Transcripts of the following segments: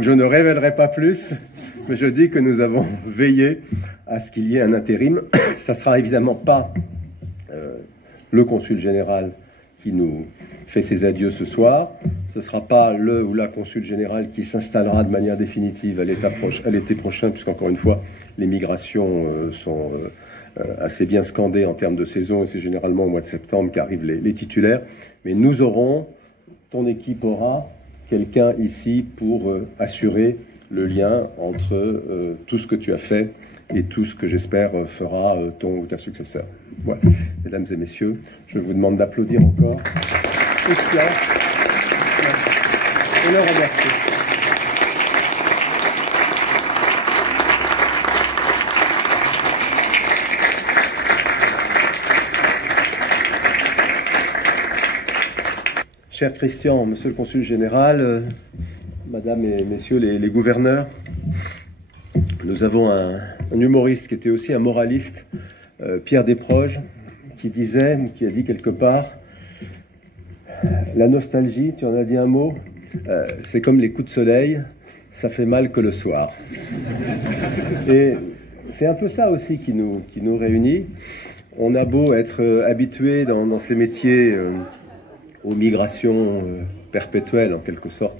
Donc je ne révélerai pas plus, mais je dis que nous avons veillé à ce qu'il y ait un intérim. Ça ne sera évidemment pas le consul général qui nous fait ses adieux ce soir. Ce ne sera pas le ou la consul général qui s'installera de manière définitive à l'été prochain, puisqu'encore une fois, les migrations sont assez bien scandées en termes de saison, et c'est généralement au mois de septembre qu'arrivent les titulaires. Mais nous aurons, ton équipe aura quelqu'un ici pour assurer le lien entre tout ce que tu as fait et tout ce que j'espère fera ton ou ta successeur. Voilà. Mesdames et messieurs, je vous demande d'applaudir encore. Christian, et le remercier. Cher Christian, monsieur le consul général, madame et messieurs les gouverneurs, nous avons un humoriste qui était aussi un moraliste, Pierre Desproges, qui a dit quelque part, la nostalgie, tu en as dit un mot, c'est comme les coups de soleil, ça fait mal que le soir. Et c'est un peu ça aussi qui nous réunit. On a beau être habitué dans ces métiers aux migrations perpétuelles, en quelque sorte,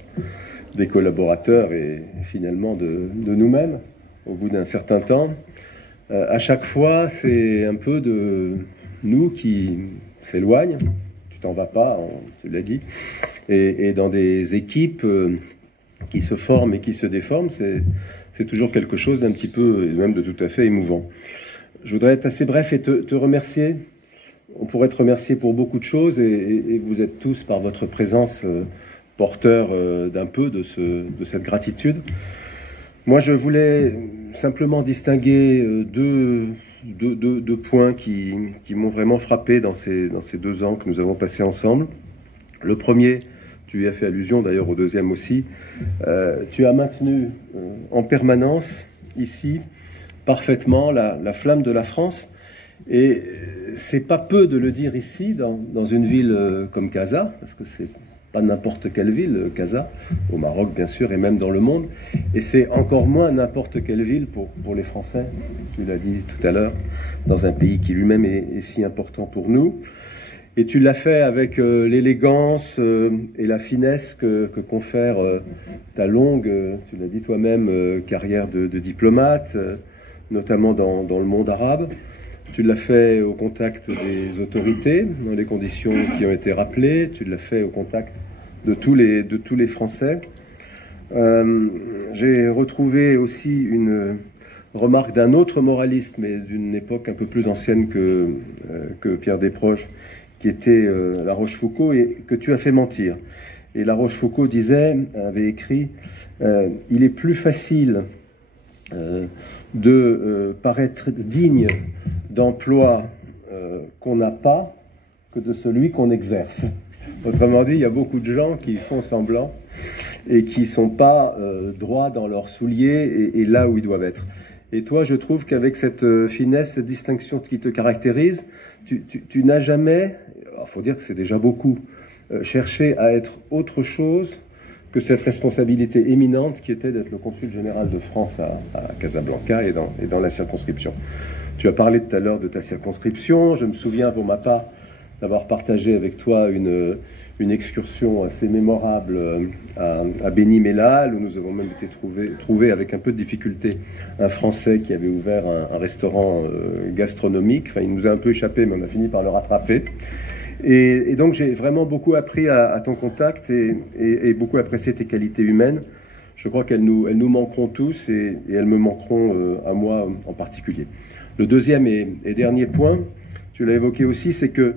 des collaborateurs et finalement de nous-mêmes, au bout d'un certain temps. À chaque fois, c'est un peu de nous qui s'éloignent. Tu t'en vas pas, tu l'as dit. Et dans des équipes qui se forment et qui se déforment, c'est toujours quelque chose d'un petit peu, et même de tout à fait émouvant. Je voudrais être assez bref et te remercier. On pourrait te remercier pour beaucoup de choses et vous êtes tous, par votre présence, porteurs d'un peu de cette gratitude. Moi, je voulais simplement distinguer deux points qui m'ont vraiment frappé dans ces 2 ans que nous avons passés ensemble. Le premier, tu y as fait allusion, d'ailleurs au deuxième aussi, tu as maintenu en permanence, ici, parfaitement la flamme de la France. Et c'est pas peu de le dire ici, dans une ville comme Casa, parce que c'est pas n'importe quelle ville, Casa, au Maroc bien sûr, et même dans le monde. Et c'est encore moins n'importe quelle ville pour les Français, tu l'as dit tout à l'heure, dans un pays qui lui-même est si important pour nous. Et tu l'as fait avec l'élégance et la finesse que confère ta longue, tu l'as dit toi-même, carrière de diplomate, notamment dans le monde arabe. Tu l'as fait au contact des autorités, dans les conditions qui ont été rappelées. Tu l'as fait au contact de tous les Français. J'ai retrouvé aussi une remarque d'un autre moraliste, mais d'une époque un peu plus ancienne que Pierre Desproges, qui était La Rochefoucauld, et que tu as fait mentir. Et La Rochefoucauld avait écrit « Il est plus facile de paraître digne d'emploi qu'on n'a pas que de celui qu'on exerce. » Autrement dit, il y a beaucoup de gens qui font semblant et qui ne sont pas droits dans leurs souliers et là où ils doivent être. Et toi, je trouve qu'avec cette finesse, cette distinction qui te caractérise, tu n'as jamais, il faut dire que c'est déjà beaucoup, cherché à être autre chose que cette responsabilité éminente qui était d'être le consul général de France à Casablanca et dans la circonscription. Tu as parlé tout à l'heure de ta circonscription. Je me souviens pour ma part d'avoir partagé avec toi une excursion assez mémorable à Beni Mellal, où nous avons même été trouver avec un peu de difficulté un Français qui avait ouvert un restaurant gastronomique. Enfin, il nous a un peu échappé, mais on a fini par le rattraper. Et donc j'ai vraiment beaucoup appris à ton contact et beaucoup apprécié tes qualités humaines. Je crois qu'elles nous manqueront tous et elles me manqueront à moi en particulier. Le deuxième et dernier point, tu l'as évoqué aussi, c'est que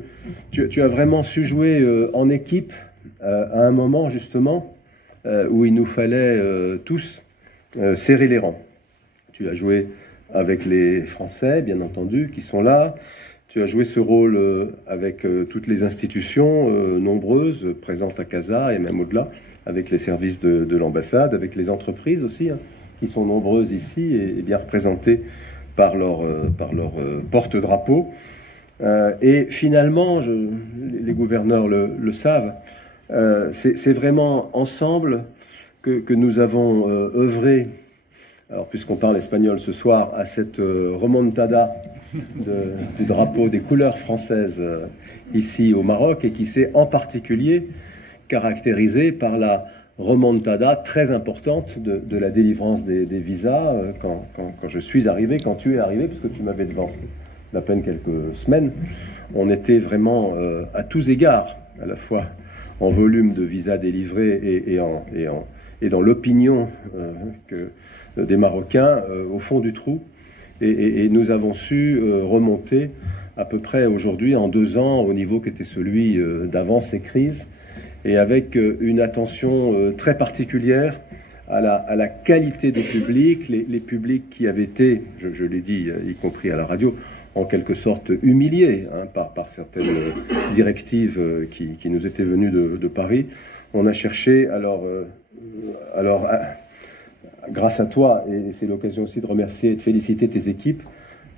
tu as vraiment su jouer en équipe à un moment justement où il nous fallait tous serrer les rangs. Tu as joué avec les Français, bien entendu, qui sont là. Tu as joué ce rôle avec toutes les institutions nombreuses, présentes à Casa et même au-delà, avec les services de l'ambassade, avec les entreprises aussi, hein, qui sont nombreuses ici et bien représentées par leur porte-drapeau. Et finalement, les gouverneurs le savent, c'est vraiment ensemble que nous avons œuvré, alors puisqu'on parle espagnol ce soir, à cette remontada du drapeau des couleurs françaises ici au Maroc, et qui s'est en particulier caractérisée par la remontada très importante de la délivrance des visas quand je suis arrivé, quand tu es arrivé, parce que tu m'avais devancé d'à peine quelques semaines. On était vraiment à tous égards, à la fois en volume de visas délivrés et dans l'opinion des Marocains au fond du trou. Et nous avons su remonter à peu près aujourd'hui, en 2 ans, au niveau qui était celui d'avant ces crises, et avec une attention très particulière à la qualité des publics, les publics qui avaient été, je l'ai dit, y compris à la radio, en quelque sorte humiliés par certaines directives qui nous étaient venues de Paris. On a cherché, alors grâce à toi, et c'est l'occasion aussi de remercier et de féliciter tes équipes,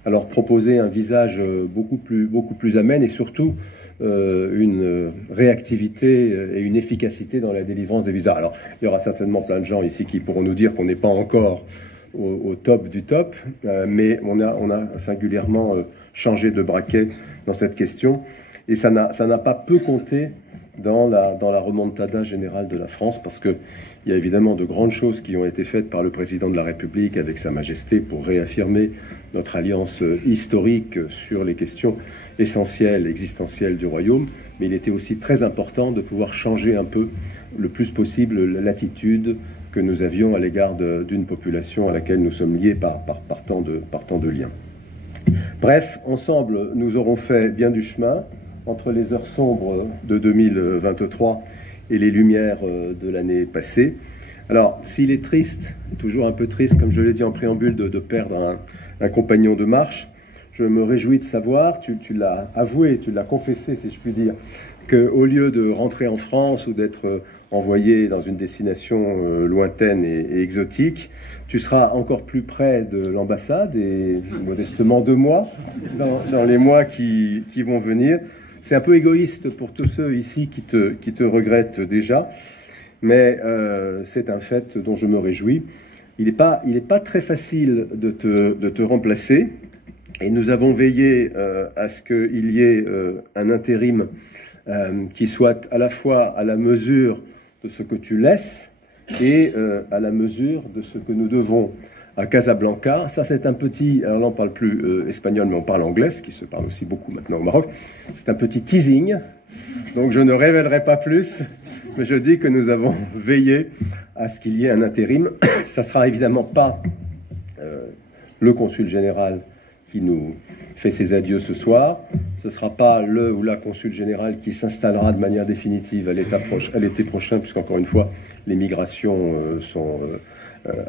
alors proposer un visage beaucoup plus amène, et surtout une réactivité et une efficacité dans la délivrance des visas. Alors, il y aura certainement plein de gens ici qui pourront nous dire qu'on n'est pas encore au top du top, mais on a singulièrement changé de braquet dans cette question, et ça n'a pas peu compté dans la remontada générale de la France, parce que il y a évidemment de grandes choses qui ont été faites par le président de la République avec Sa Majesté pour réaffirmer notre alliance historique sur les questions essentielles, existentielles du Royaume, mais il était aussi très important de pouvoir changer un peu, le plus possible, l'attitude que nous avions à l'égard d'une population à laquelle nous sommes liés par tant de liens. Bref, ensemble, nous aurons fait bien du chemin entre les heures sombres de 2023 et les lumières de l'année passée. Alors, s'il est triste, toujours un peu triste, comme je l'ai dit en préambule, de perdre un compagnon de marche, je me réjouis de savoir, tu l'as avoué, tu l'as confessé, si je puis dire, qu'au lieu de rentrer en France ou d'être envoyé dans une destination lointaine et exotique, tu seras encore plus près de l'ambassade, et modestement 2 mois, dans les mois qui vont venir. C'est un peu égoïste pour tous ceux ici qui te regrettent déjà, mais c'est un fait dont je me réjouis. Il n'est pas très facile de te remplacer, et nous avons veillé à ce qu'il y ait un intérim qui soit à la fois à la mesure de ce que tu laisses et à la mesure de ce que nous devons à Casablanca. Ça, c'est un petit... Alors là, on ne parle plus espagnol, mais on parle anglais, ce qui se parle aussi beaucoup maintenant au Maroc. C'est un petit teasing, donc je ne révélerai pas plus, mais je dis que nous avons veillé à ce qu'il y ait un intérim. Ça ne sera évidemment pas le consul général qui nous fait ses adieux ce soir. Ce ne sera pas le ou la consul générale qui s'installera de manière définitive à l'été prochain, puisqu'encore une fois, les migrations sont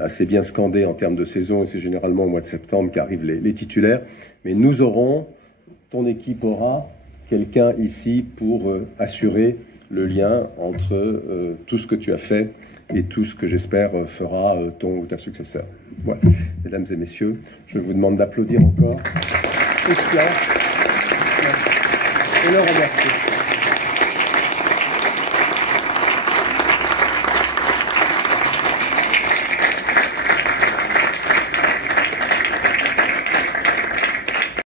assez bien scandées en termes de saison, et c'est généralement au mois de septembre qu'arrivent les titulaires. Mais nous aurons, ton équipe aura quelqu'un ici pour assurer le lien entre tout ce que tu as fait et tout ce que j'espère fera ton ou ta successeur. Voilà. Mesdames et messieurs, je vous demande d'applaudir encore. Et le remercier.